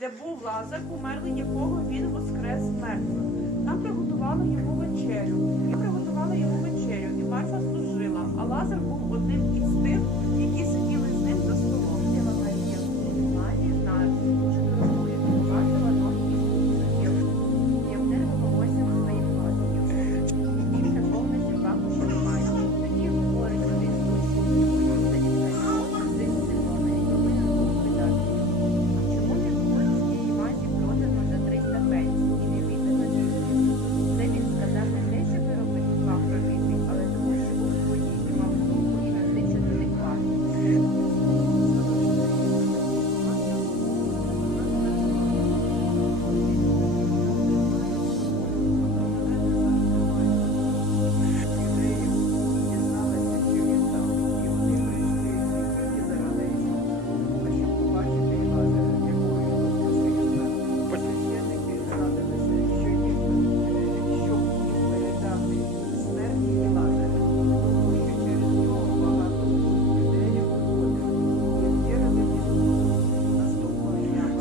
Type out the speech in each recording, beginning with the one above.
де був Лазар, померлий якого він воскрес мертвим. Там приготували йому вечерю. І приготували йому вечерю. І Марфа служила. А Лазар був одним із тих.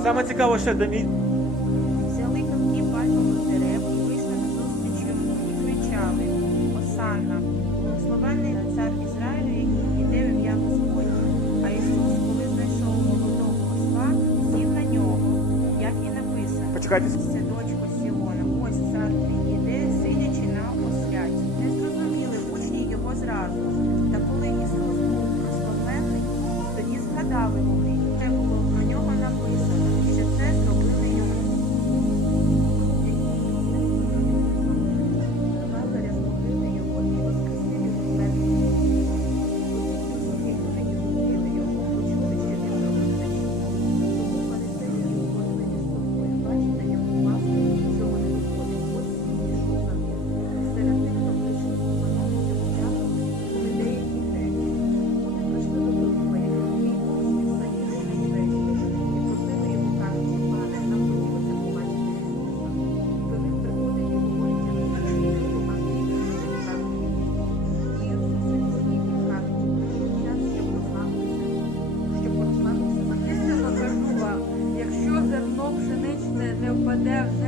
Саме цікаво, що до мій. Взяли капки пальмових дерев і вийшли на зустріч йому і кричали Осанна, благословений на цар Ізраїлю, який іде в ім'я Господнє. А Ісус, коли знайшов молодого осла, сів на нього, як і написано. Почекайте. Це дочко Сіона. Ось цар твій іде, сидячи на осляці. Не зрозуміли учні його зразу. Та коли Ісус був прославлений, тоді згадали. there.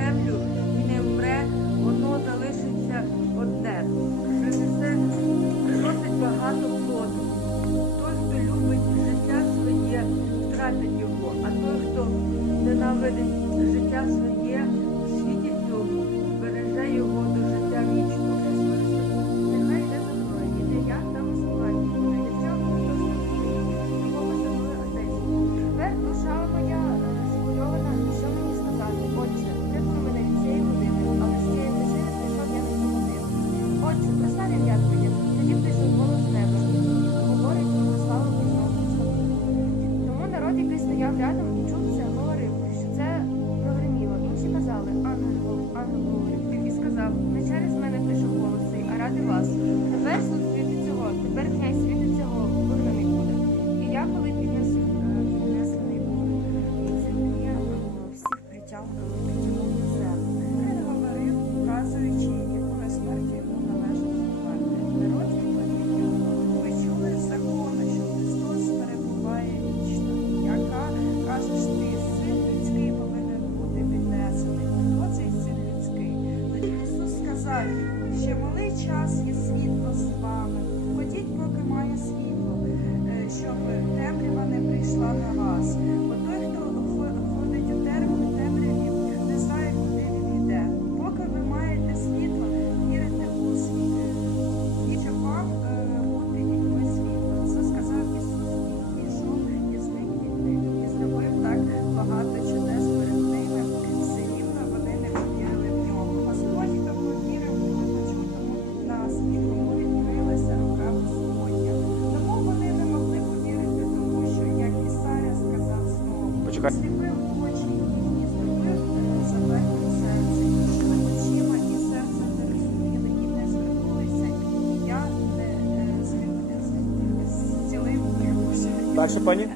пам'ятай, ще малий час є світло з вами. Ходіть, поки має світло, е, щоб темрява не прийшла на вас. Чекай. Дальше, пані.